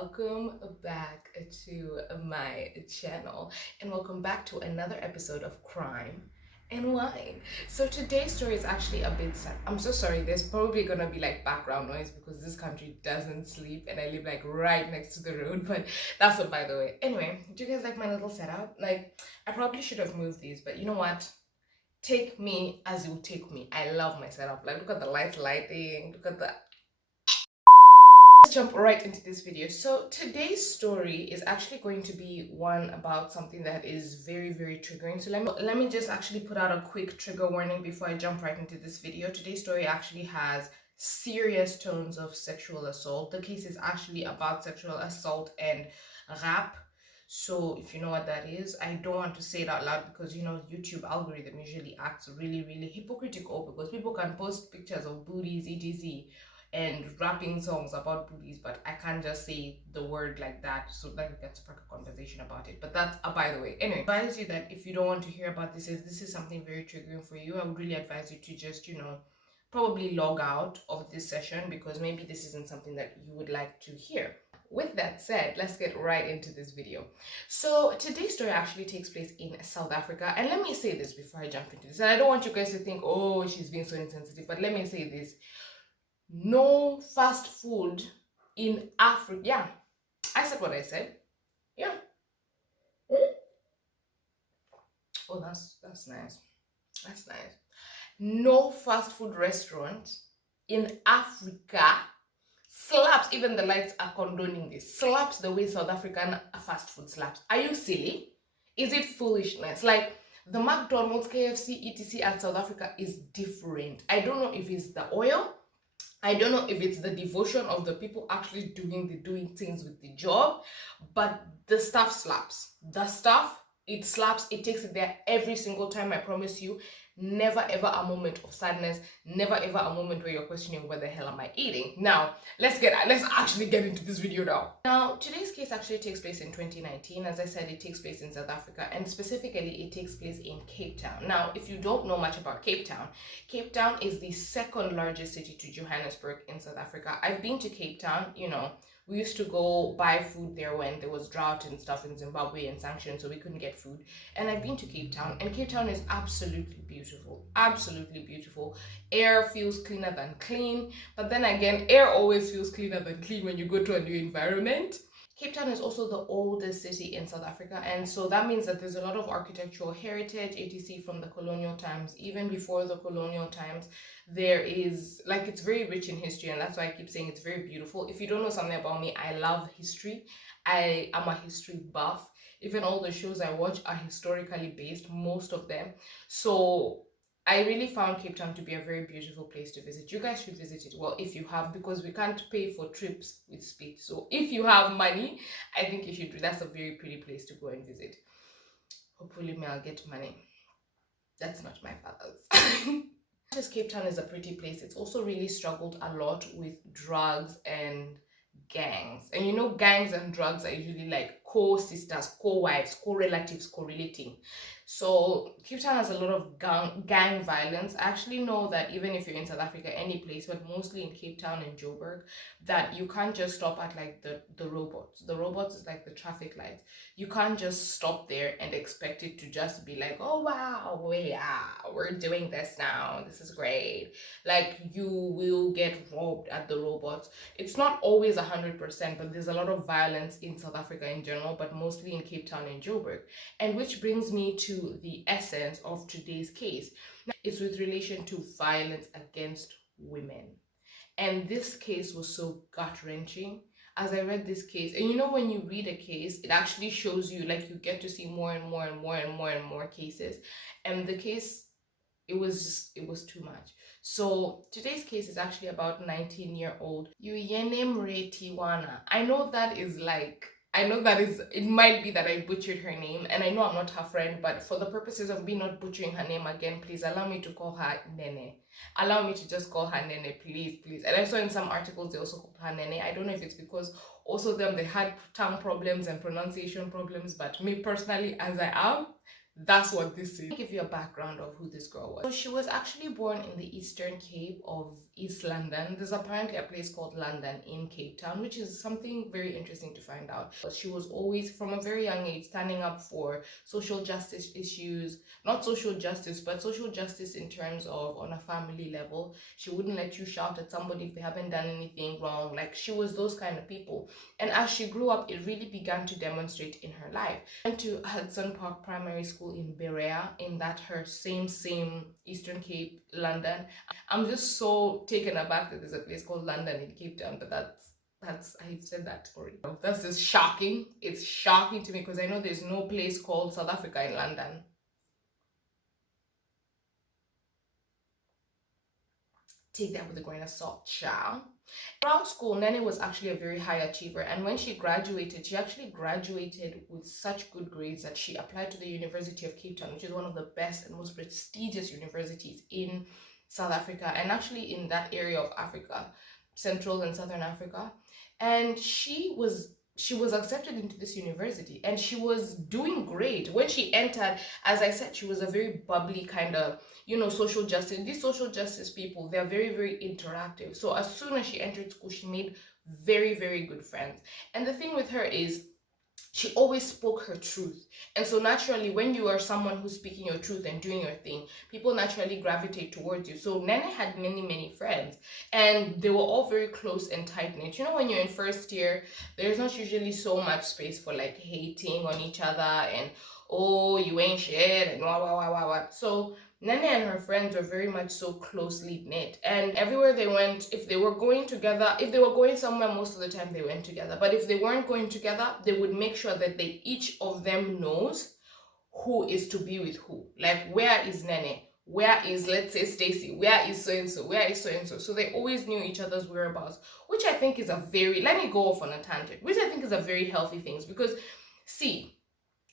welcome back to my channel, and welcome back to another episode of Crime and Wine. So today's story is actually a bit sad. I'm so sorry, there's probably gonna be like background noise because this country doesn't sleep and I live like right next to the road, but that's not by the way. Anyway, do you guys like my little setup? Like, I probably should have moved these, but you know what? Take me as you take me. I love my setup. Like, look at the lights lighting, look at the... Let's jump right into this video. So today's story is actually going to be one about something that is very, very triggering. So let me just actually put out a quick trigger warning before I jump right into this video. Today's story actually has serious tones of sexual assault. The case is actually about sexual assault and rap. So if you know what that is, I don't want to say it out loud because, you know, YouTube algorithm usually acts really, really hypocritical because people can post pictures of booties, etc., and rapping songs about booties, but I can't just say the word like that so that we can spark a conversation about it. But that's by the way. Anyway, I advise you that if you don't want to hear about this, if this is something very triggering for you, I would really advise you to just, you know, probably log out of this session because maybe this isn't something that you would like to hear. With that said, let's get right into this video. So today's story actually takes place in South Africa, and let me say this before I jump into this, and I don't want you guys to think, oh, she's being so insensitive, but let me say this: no fast food in Africa. Yeah, I said what I said. Yeah. Oh, that's nice. That's nice. No fast food restaurant in Africa slaps. Even the lights are condoning this. Slaps the way South African fast food slaps. Are you silly? Is it foolishness? Like, the McDonald's, KFC, etc. at South Africa is different. I don't know if it's the oil. I don't know if it's the devotion of the people actually doing things with the job, but the stuff slaps. The stuff, it slaps. It takes it there every single time, I promise you. Never ever a moment of sadness, never ever a moment where you're questioning what the hell am I eating. Now let's actually get into this video now. Today's case actually takes place in 2019. As I said, it takes place in South Africa, and specifically it takes place in Cape Town. Now, if you don't know much about Cape Town is the second largest city to Johannesburg in South Africa. I've been to Cape Town. You know, we used to go buy food there when there was drought and stuff in Zimbabwe and sanctions, so we couldn't get food. And I've been to Cape Town, and Cape Town is absolutely beautiful. Absolutely beautiful. Air feels cleaner than clean, but then again, air always feels cleaner than clean when you go to a new environment. Cape Town is also the oldest city in South Africa, and so that means that there's a lot of architectural heritage, etc., from the colonial times. Even before the colonial times, there is, like, it's very rich in history, and that's why I keep saying it's very beautiful. If you don't know something about me, I love history. I am a history buff. Even all the shows I watch are historically based, most of them. So I really found Cape Town to be a very beautiful place to visit. You guys should visit it, well, if you have, because we can't pay for trips with speed. So if you have money, I think you should. That's a very pretty place to go and visit. Hopefully, I'll get money. That's not my father's. Just Cape Town is a pretty place. It's also really struggled a lot with drugs and gangs. And you know, gangs and drugs are usually like co-sisters, co-wives, co-relatives correlating. So Cape Town has a lot of gang violence. I actually know that even if you're in South Africa, any place, but mostly in Cape Town and Joburg, that you can't just stop at like the robots. The robots is like the traffic lights. You can't just stop there and expect it to just be like, oh wow, we're doing this now, this is great. Like, you will get robbed at the robots. It's not always 100%, but there's a lot of violence in South Africa in general, but mostly in Cape Town and Joburg. And which brings me to the essence of today's case. It's with relation to violence against women. And this case was so gut-wrenching as I read this case. And you know, when you read a case, it actually shows you, like, you get to see more and more and more and more and more cases. And the case, it was too much. So today's case is actually about 19-year-old LUYANDA. I know that is, it might be that I butchered her name, and I know I'm not her friend, but for the purposes of me not butchering her name again, please allow me to call her Nene. Allow me to just call her Nene, please. And I saw in some articles they also called her Nene. I don't know if it's because also they had tongue problems and pronunciation problems, but me personally, as I am, that's what this is. I'll give you a background of who this girl was. So she was actually born in the Eastern Cape of East London. There's apparently a place called London in Cape Town, which is something very interesting to find out. She was always, from a very young age, standing up for social justice issues, not social justice, but social justice in terms of on a family level. She wouldn't let you shout at somebody if they haven't done anything wrong. Like, she was those kind of people. And as she grew up, it really began to demonstrate in her life. She went to Hudson Park Primary School in Berea, in that her same Eastern Cape, London. I'm just so taken aback that there's a place called London in Cape Town, but that's I've said that already. That's just shocking. It's shocking to me because I know there's no place called South Africa in London. Take that with a grain of salt, child. Throughout school, Nene was actually a very high achiever, and when she graduated, she actually graduated with such good grades that she applied to the University of Cape Town, which is one of the best and most prestigious universities in South Africa, and actually in that area of Africa, Central and Southern Africa. And she was accepted into this university, and she was doing great. When she entered, as I said, she was a very bubbly kind of, social justice. These social justice people, they're very, very interactive. So as soon as she entered school, she made very, very good friends. And the thing with her is, she always spoke her truth. And so naturally, when you are someone who's speaking your truth and doing your thing, people naturally gravitate towards you. So Nene had many, many friends, and they were all very close and tight-knit. When you're in first year, there's not usually so much space for like hating on each other and, oh, you ain't shit and wah. So Nene and her friends were very much so closely knit, and everywhere they went, if they were going together, if they were going somewhere, most of the time they went together. But if they weren't going together, they would make sure that each of them knows who is to be with who. Like, where is Nene? Where is, let's say, Stacy? Where is so-and-so? Where is so-and-so? So they always knew each other's whereabouts, which I think is let me go off on a tangent, which I think is a very healthy thing, because, see,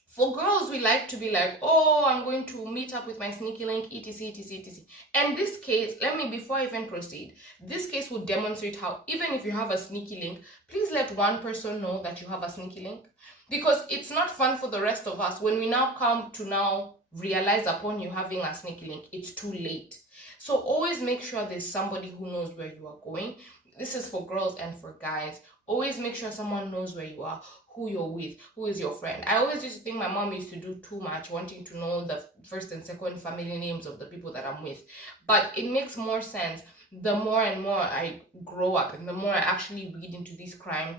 for girls, we like to be like, oh, I'm going to meet up with my sneaky link, etc, etc, etc. And this case, before I even proceed, this case will demonstrate how, even if you have a sneaky link, please let one person know that you have a sneaky link. Because it's not fun for the rest of us when we now come to realize upon you having a sneaky link, it's too late. So always make sure there's somebody who knows where you are going. This is for girls and for guys. Always make sure someone knows where you are, who you're with, who is your friend. I always used to think my mom used to do too much, wanting to know the first and second family names of the people that I'm with. But it makes more sense the more and more I grow up, and the more I actually read into these crime,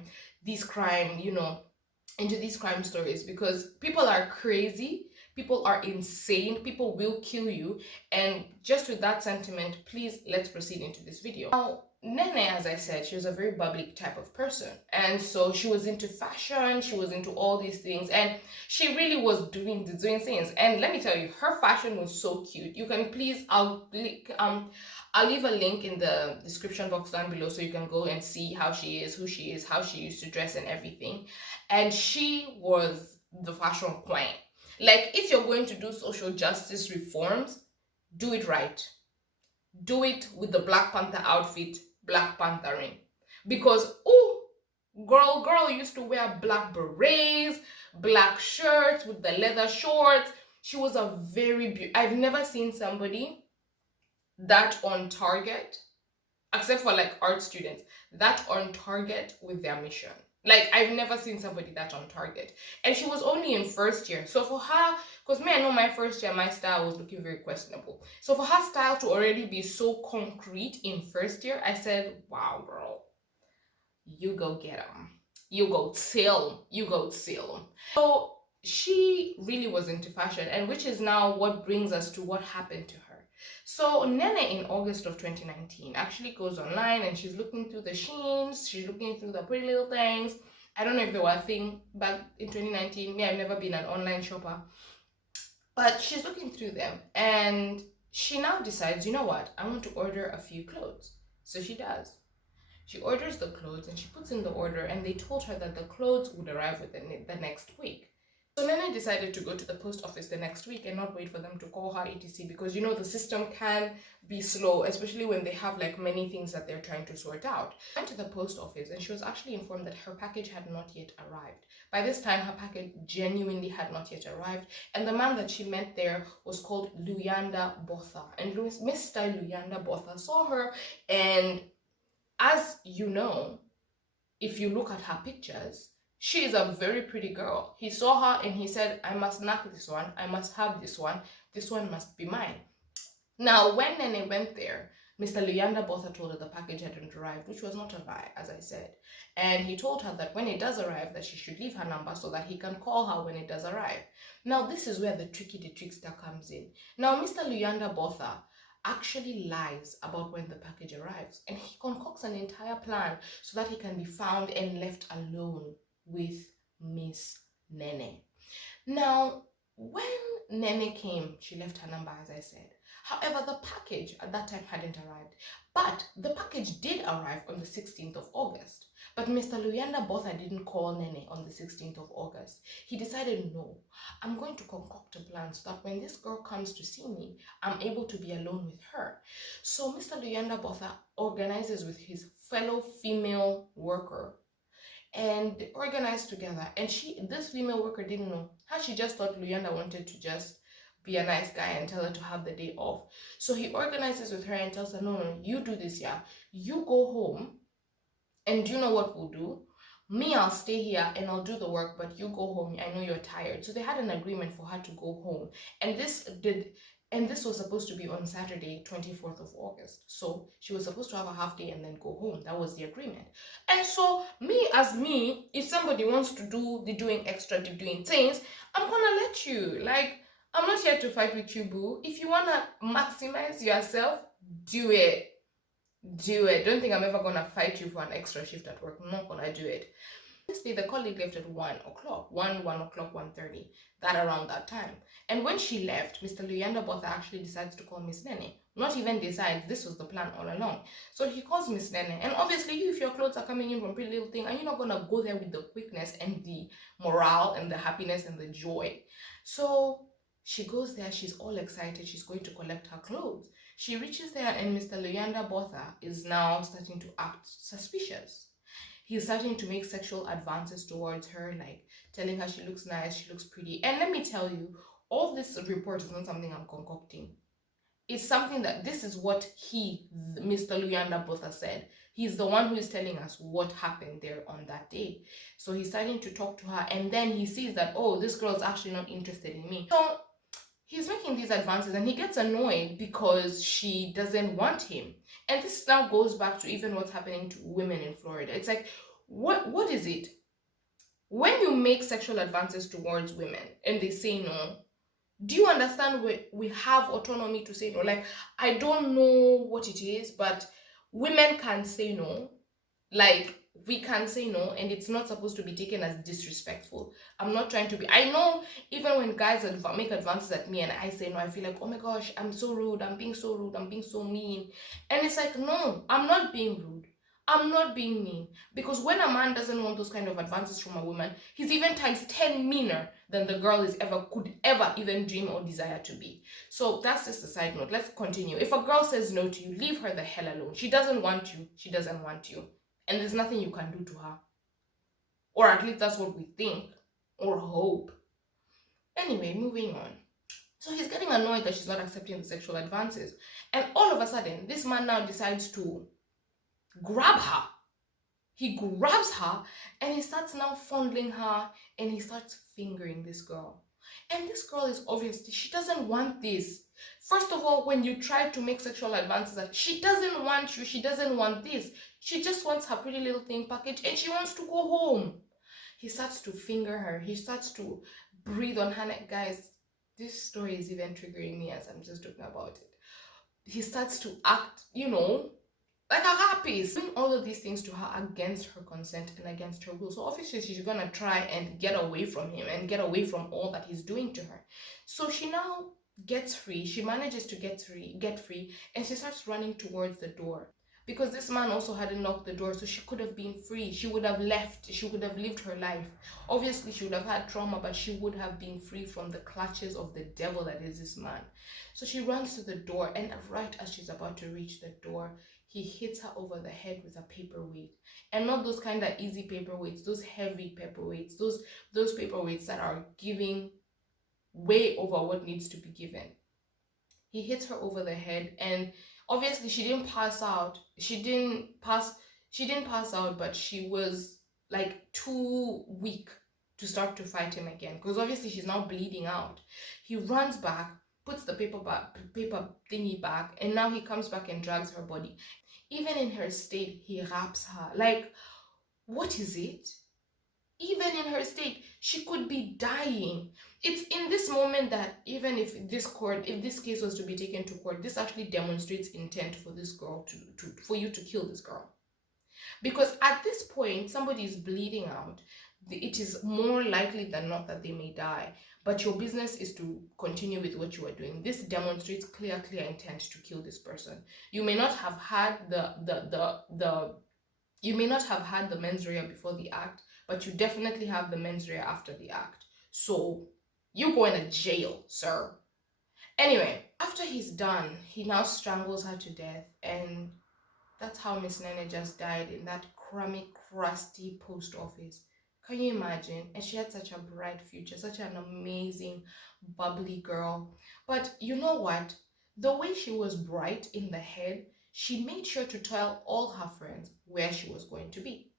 into these crime stories, because people are crazy, people are insane, people will kill you. And just with that sentiment, please, let's proceed into this video. Now, Nene, as I said, she was a very bubbly type of person, and so she was into fashion, she was into all these things, and she really was doing things. And let me tell you, her fashion was so cute. You can please, I'll leave a link in the description box down below so you can go and see how she is, who she is, how she used to dress and everything. And she was the fashion queen. Like, if you're going to do social justice reforms, do it right. Do it with the Black Panther outfit, Black Panthering. Because, girl used to wear black berets, black shirts with the leather shorts. She was a very I've never seen somebody that on target, except for like art students, that on target with their mission. Like, I've never seen somebody that on target. And she was only in first year. So for her, because I know my first year, my style was looking very questionable. So for her style to already be so concrete in first year, I said, wow, girl, you go get them. You go till. So she really was into fashion, and which is now what brings us to what happened to her. So Nene in August of 2019 actually goes online, and she's looking through the Sheins, she's looking through the Pretty Little Things. I don't know if they were a thing back in 2019. I've never been an online shopper. But she's looking through them, and she now decides, you know what, I want to order a few clothes. So she does. She orders the clothes, and she puts in the order, and they told her that the clothes would arrive within the next week. So Nene Nene decided to go to the post office the next week and not wait for them to call her etc, because you know the system can be slow, especially when they have like many things that they're trying to sort out. She went to the post office and she was actually informed that her package had not yet arrived. By this time, her package genuinely had not yet arrived, and the man that she met there was called BOTHA. And Mr. BOTHA saw her, and as you know, if you look at her pictures, she is a very pretty girl. He saw her and he said, I must knock this one, I must have this one must be mine. Now, when Nene went there, Mr. BOTHA told her the package hadn't arrived, which was not a lie, as I said. And he told her that when it does arrive, that she should leave her number so that he can call her when it does arrive. Now, this is where the trickster comes in. Now, Mr. BOTHA actually lies about when the package arrives, and he concocts an entire plan so that he can be found and left alone with Miss Nene. Now, when Nene came, she left her number, as I said. However, the package at that time hadn't arrived, but the package did arrive on the 16th of August. But Mr. BOTHA didn't call Nene on the 16th of August. He decided, no, I'm going to concoct a plan so that when this girl comes to see me, I'm able to be alone with her. So Mr. BOTHA organizes with his fellow female worker, and they organized together. And this female worker didn't know. She just thought Luyanda wanted to just be a nice guy and tell her to have the day off. So he organizes with her and tells her, no, you do this, yeah. You go home, and do you know what we'll do? Me, I'll stay here and I'll do the work, but you go home. I know you're tired. So they had an agreement for her to go home. And this was supposed to be on Saturday, 24th of August. So she was supposed to have a half day and then go home. That was the agreement. And so me, if somebody wants to do the doing things, I'm gonna let you. Like, I'm not here to fight with you, boo. If you wanna maximize yourself, do it. Do it. Don't think I'm ever gonna fight you for an extra shift at work. I'm not gonna do it. This day, the colleague left at 1 o'clock, 1 o'clock, 1:30, that around that time. And when she left, Mr. BOTHA actually decides to call Miss Nene. Not even decides, this was the plan all along. So he calls Miss Nene, and obviously you, if your clothes are coming in from Pretty Little Thing, and you're not gonna go there with the quickness and the morale and the happiness and the joy. So she goes there, she's all excited, she's going to collect her clothes. She reaches there, and Mr. BOTHA is now starting to act suspicious. He's starting to make sexual advances towards her, like telling her she looks nice, she looks pretty. And let me tell you, all this report is not something I'm concocting. It's something that this is what Mr. BOTHA said. He's the one who is telling us what happened there on that day. So he's starting to talk to her, and then he sees that, oh, this girl's actually not interested in me. So he's making these advances, and he gets annoyed because she doesn't want him. And this now goes back to even what's happening to women in Florida. It's like, what is it? When you make sexual advances towards women and they say no, do you understand we have autonomy to say no? Like, I don't know what it is, but women can say no. Like, we can say no, and it's not supposed to be taken as disrespectful. I'm not trying to be. I know even when guys make advances at me and I say no, I feel like, oh my gosh, I'm so rude, I'm being so rude, I'm being so mean. And it's like, no, I'm not being rude. I'm not being mean. Because when a man doesn't want those kind of advances from a woman, he's even times 10 meaner than the girl could ever even dream or desire to be. So that's just a side note. Let's continue. If a girl says no to you, leave her the hell alone. She doesn't want you. She doesn't want you. And there's nothing you can do to her. Or at least that's what we think or hope. Anyway, moving on. So he's getting annoyed that she's not accepting the sexual advances. And all of a sudden, this man now decides to grab her. He grabs her and he starts now fondling her and he starts fingering this girl. And this girl is obviously, she doesn't want this. First of all, when you try to make sexual advances, she doesn't want you, she doesn't want this. She just wants her Pretty Little Thing package and she wants to go home. He starts to finger her. He starts to breathe on her neck. Guys, this story is even triggering me as I'm just talking about it. He starts to act, like a rapist, doing all of these things to her against her consent and against her will. So obviously she's gonna try and get away from him and get away from all that he's doing to her. So she now gets free. She manages to get free, and she starts running towards the door. because this man also hadn't locked the door, so she could have been free. She would have left. She would have lived her life. Obviously, she would have had trauma, but she would have been free from the clutches of the devil that is this man. So she runs to the door, and right as she's about to reach the door, he hits her over the head with a paperweight. And not those kind of easy paperweights, those heavy paperweights, those paperweights that are giving way over what needs to be given. He hits her over the head, and obviously she didn't pass out. She didn't pass out, but she was like too weak to start to fight him again, because obviously she's now bleeding out. He runs back, puts the paper thingy back, and now he comes back and drags her body. Even in her state, he wraps her. Like, what is it? Even in her state, she could be dying. It's in this moment that even if this case was to be taken to court, this actually demonstrates intent for this girl for you to kill this girl. Because at this point, somebody is bleeding out. It is more likely than not that they may die. But your business is to continue with what you are doing. This demonstrates clear intent to kill this person. You may not have had you may not have had the mens rea before the act, but you definitely have the mens rea after the act. So you go in a jail, sir. Anyway, after he's done, he now strangles her to death, and that's how Miss Nene just died, in that crummy, crusty post office. Can you imagine? And she had such a bright future, such an amazing, bubbly girl. But you know what? The way she was bright in the head, she made sure to tell all her friends where she was going to be.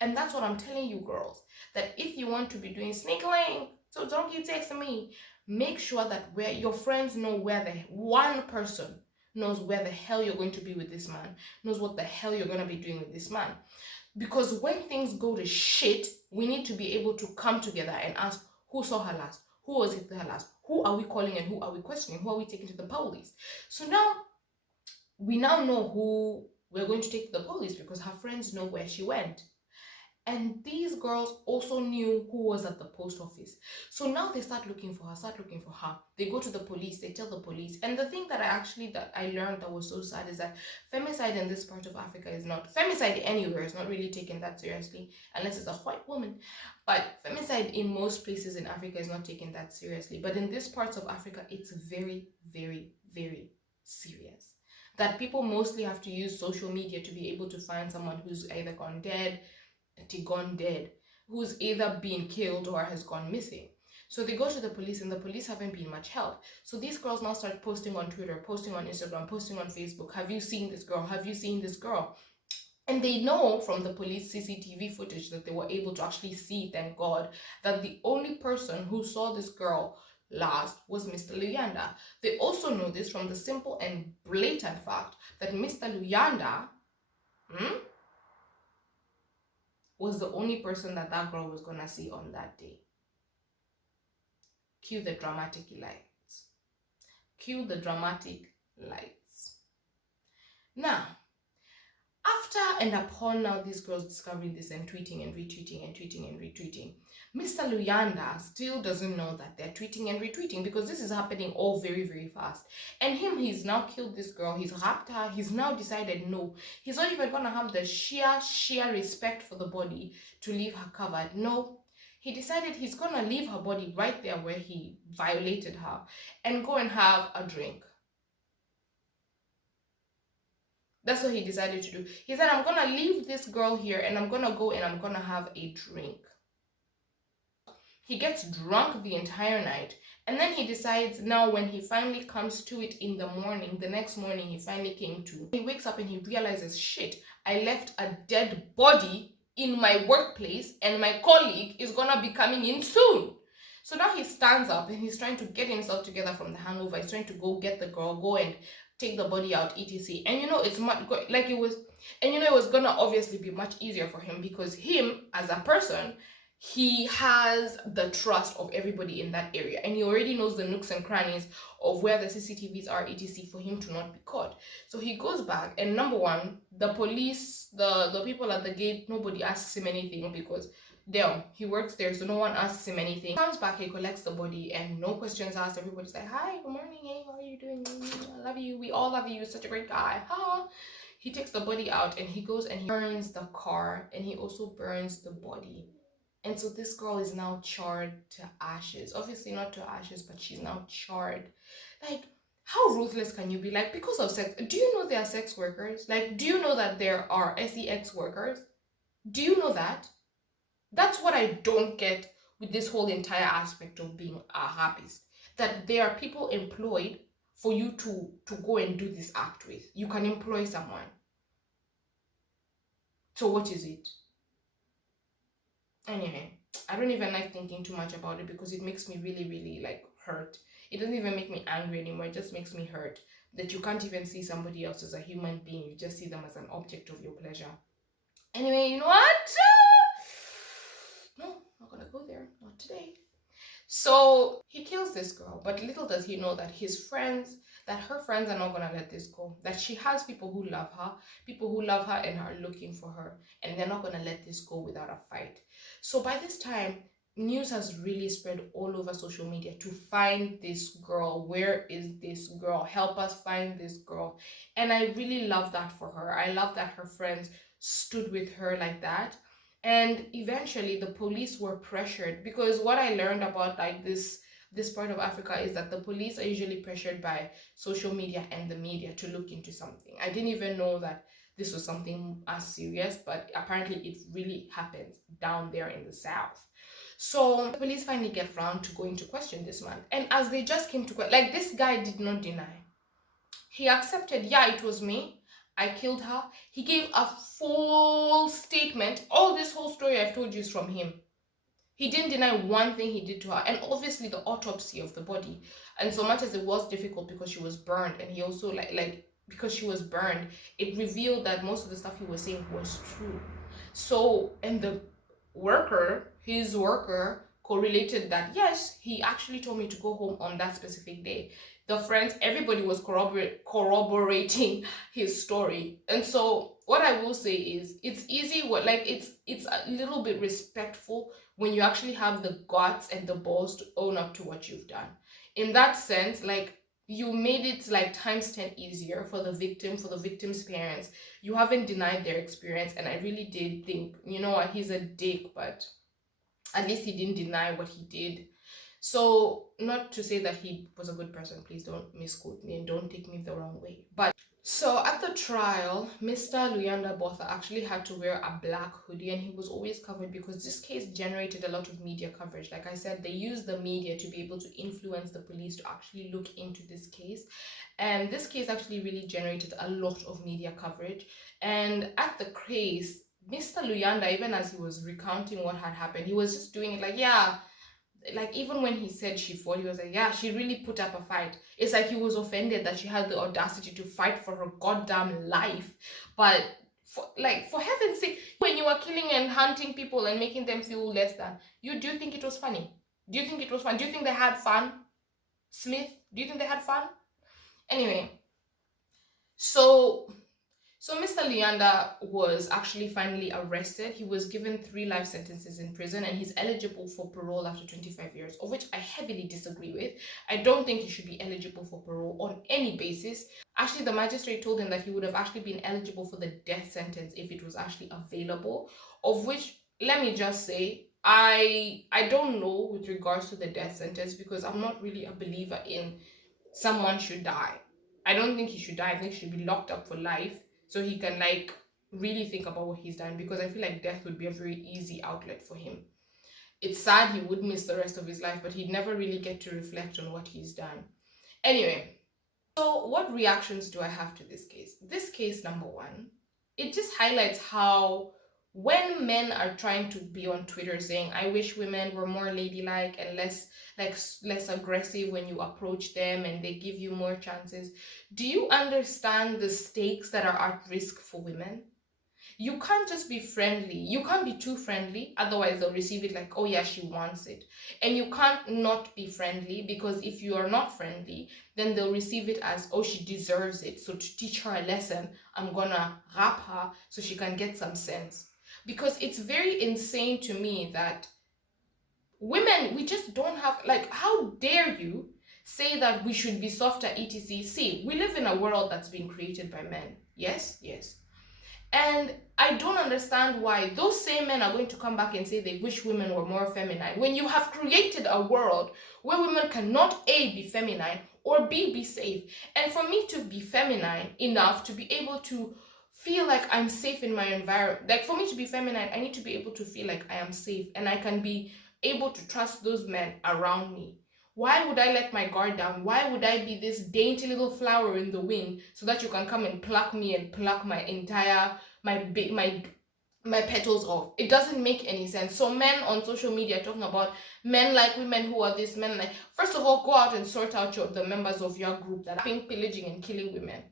And that's what I'm telling you, girls, that if you want to be doing sneakling, so don't keep texting me, make sure that where your friends know where one person knows where the hell you're going to be with this man, knows what the hell you're going to be doing with this man. Because when things go to shit, we need to be able to come together and ask, who saw her last? Who was it her last? Who are we calling and who are we questioning? Who are we taking to the police? So now, we now know who we're going to take to the police, because her friends know where she went. And these girls also knew who was at the post office. So now they start looking for her, They go to the police, they tell the police. And the thing that I learned that was so sad is that femicide in this part of Africa is not, femicide anywhere is not really taken that seriously, unless it's a white woman. But femicide in most places in Africa is not taken that seriously. But in this parts of Africa, it's very, very, very serious. That people mostly have to use social media to be able to find someone who's either gone dead, who's either been killed or has gone missing. So they go to the police, and the police haven't been much help. So these girls now start posting on Twitter, posting on Instagram, posting on Facebook. Have you seen this girl? Have you seen this girl? And they know from the police CCTV footage that they were able to actually see, thank God, that the only person who saw this girl last was Mr. Luyanda. They also know this from the simple and blatant fact that Mr. Luyanda was the only person that girl was gonna see on that day. Cue the dramatic lights. Cue the dramatic lights. Now, after and upon now these girls discovering this and tweeting and retweeting, Mr. Luyanda still doesn't know that they're tweeting and retweeting, because this is happening all very, very fast. And he's now killed this girl, he's raped her, he's now decided no, he's not even gonna have the sheer respect for the body to leave her covered. No, he decided he's gonna leave her body right there where he violated her and go and have a drink. That's what he decided to do. He said, I'm gonna leave this girl here and I'm gonna go and I'm gonna have a drink. He gets drunk the entire night, and then he decides now, when he finally comes to it in the morning, the next morning he finally came to, he wakes up and he realizes, shit, I left a dead body in my workplace and my colleague is gonna be coming in soon. So now he stands up and he's trying to get himself together from the hangover. He's trying to go get the girl, go and take the body out, etc. And you know, it's much like it was, and you know, it was gonna obviously be much easier for him, because him as a person, he has the trust of everybody in that area, and he already knows the nooks and crannies of where the CCTVs are, etc., for him to not be caught. So he goes back, and number one, the police, the people at the gate, nobody asks him anything, because damn, he works there, so no one asks him anything. He comes back, he collects the body, and no questions asked. Everybody's like, hi, good morning, hey, how are you doing? I love you, we all love you, you're such a great guy, huh? he takes the body out and he goes and he burns the car, and he also burns the body. And so this girl is now charred to ashes. Obviously not to ashes, but she's now charred. Like, how ruthless can you be? Like, because of sex. Do you know there are sex workers? Like, do you know that there are sex workers? Do you know that? That's what I don't get with this whole entire aspect of being a rapist. That there are people employed for you to go and do this act with. You can employ someone. So what is it? Anyway, I don't even like thinking too much about it because it makes me really, really like hurt. It doesn't even make me angry anymore. It just makes me hurt that you can't even see somebody else as a human being. You just see them as an object of your pleasure. Anyway, you know what? No, not gonna go there. Not today. So he kills this girl, but little does he know that her friends are not gonna let this go. That she has people who love her and are looking for her, and they're not gonna let this go without a fight. So by this time, news has really spread all over social media to find this girl. Where is this girl? Help us find this girl. And I really love that for her. I love that her friends stood with her like that. And eventually the police were pressured, because what I learned about like this part of Africa is that the police are usually pressured by social media and the media to look into something. I didn't even know that this was something as serious, but apparently it really happens down there in the south. So the police finally get round to going to question this man, and as they just came to like, this guy did not deny. He accepted, yeah, it was me, I killed her. He gave a full statement. All this whole story I've told you is from him. He didn't deny one thing he did to her. And obviously the autopsy of the body, and so much as it was difficult because she was burned, and he also like because she was burned, it revealed that most of the stuff he was saying was true. So, and his worker correlated that, yes, he actually told me to go home on that specific day. The friends, everybody was corroborating his story. And so what I will say is, it's easy, it's a little bit respectful when you actually have the guts and the balls to own up to what you've done. In that sense, like, you made it like times 10 easier for the victim's parents. You haven't denied their experience, and I really did think, you know what, he's a dick, but at least he didn't deny what he did. So, not to say that he was a good person, please don't misquote me and don't take me the wrong way. But so at the trial, Mr. Luyanda Botha actually had to wear a black hoodie, and he was always covered because this case generated a lot of media coverage. Like I said, they used the media to be able to influence the police to actually look into this case. And this case actually really generated a lot of media coverage. And at the case, Mr. Luyanda, even as he was recounting what had happened, he was just doing it like, yeah, like even when he said she fought, he was like, yeah, she really put up a fight. It's like he was offended that she had the audacity to fight for her goddamn life. But for heaven's sake, when you were killing and hunting people and making them feel less than, do you think it was funny? Do you think it was fun? Do you think they had fun? Smith, do you think they had fun? Anyway, so Mr. Luyanda was actually finally arrested. He was given 3 life sentences in prison, and he's eligible for parole after 25 years, of which I heavily disagree with. I don't think he should be eligible for parole on any basis. Actually, the magistrate told him that he would have actually been eligible for the death sentence if it was actually available, of which, let me just say, I don't know with regards to the death sentence, because I'm not really a believer in someone should die. I don't think he should die. I think he should be locked up for life, so he can like really think about what he's done, because I feel like death would be a very easy outlet for him. It's sad he would miss the rest of his life, but he'd never really get to reflect on what he's done. Anyway, so what reactions do I have to this case? This case, number one, it just highlights how when men are trying to be on Twitter saying, I wish women were more ladylike and less aggressive when you approach them and they give you more chances, do you understand the stakes that are at risk for women? You can't just be friendly. You can't be too friendly, otherwise they'll receive it like, oh yeah, she wants it. And you can't not be friendly, because if you are not friendly, then they'll receive it as, oh, she deserves it. So to teach her a lesson, I'm gonna rap her so she can get some sense. Because it's very insane to me that women, we just don't have, like, how dare you say that we should be softer, etc. See, we live in a world that's been created by men. Yes, yes. And I don't understand why those same men are going to come back and say they wish women were more feminine when you have created a world where women cannot A, be feminine, or B, be safe. And for me to be feminine enough to be able to feel like I'm safe in my environment, like for me to be feminine, I need to be able to feel like I am safe and I can be able to trust those men around me. Why would I let my guard down? Why would I be this dainty little flower in the wind so that you can come and pluck me and pluck my entire my petals off? It doesn't make any sense. So men on social media talking about men like women who are this, men like, first of all, go out and sort out the members of your group that are pillaging and killing women.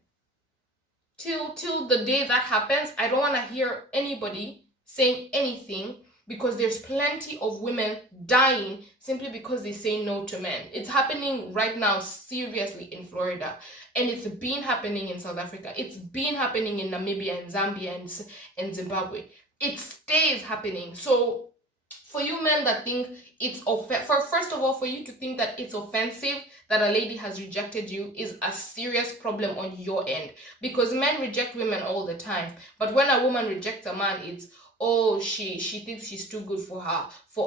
Till the day that happens, I don't want to hear anybody saying anything, because there's plenty of women dying simply because they say no to men. It's happening right now, seriously, in Florida, and it's been happening in South Africa. It's been happening in Namibia and Zambia and Zimbabwe. It stays happening. So for you men that think it's first of all, for you to think that it's offensive that a lady has rejected you is a serious problem on your end, because men reject women all the time. But when a woman rejects a man, it's, oh, she thinks she's too good for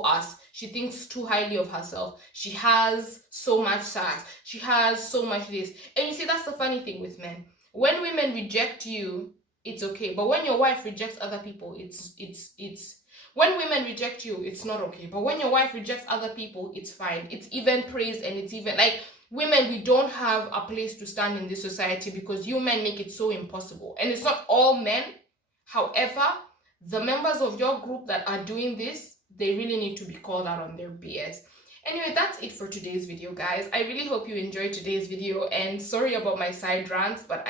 us. She thinks too highly of herself. She has so much sass. She has so much this. And you see, that's the funny thing with men. When women reject you, it's okay. But when your wife rejects other people, it's when women reject you, it's not okay. But when your wife rejects other people, it's fine. It's even praised, and it's even like, women, we don't have a place to stand in this society because you men make it so impossible. And it's not all men. However, the members of your group that are doing this, they really need to be called out on their BS. Anyway, that's it for today's video, guys. I really hope you enjoyed today's video, and sorry about my side rants, but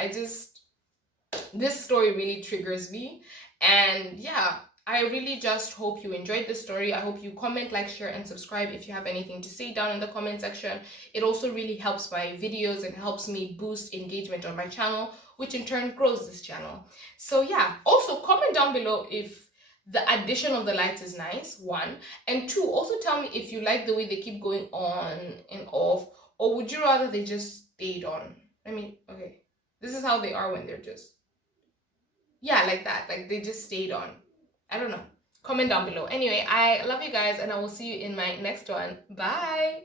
this story really triggers me. And yeah, I really just hope you enjoyed this story. I hope you comment, like, share, and subscribe if you have anything to say down in the comment section. It also really helps my videos and helps me boost engagement on my channel, which in turn grows this channel. So yeah, also comment down below if the addition of the lights is nice, 1. And 2, also tell me if you like the way they keep going on and off, or would you rather they just stayed on? I mean, okay, this is how they are when they're just, yeah, like that, like they just stayed on. I don't know. Comment down below. Anyway, I love you guys, and I will see you in my next one. Bye.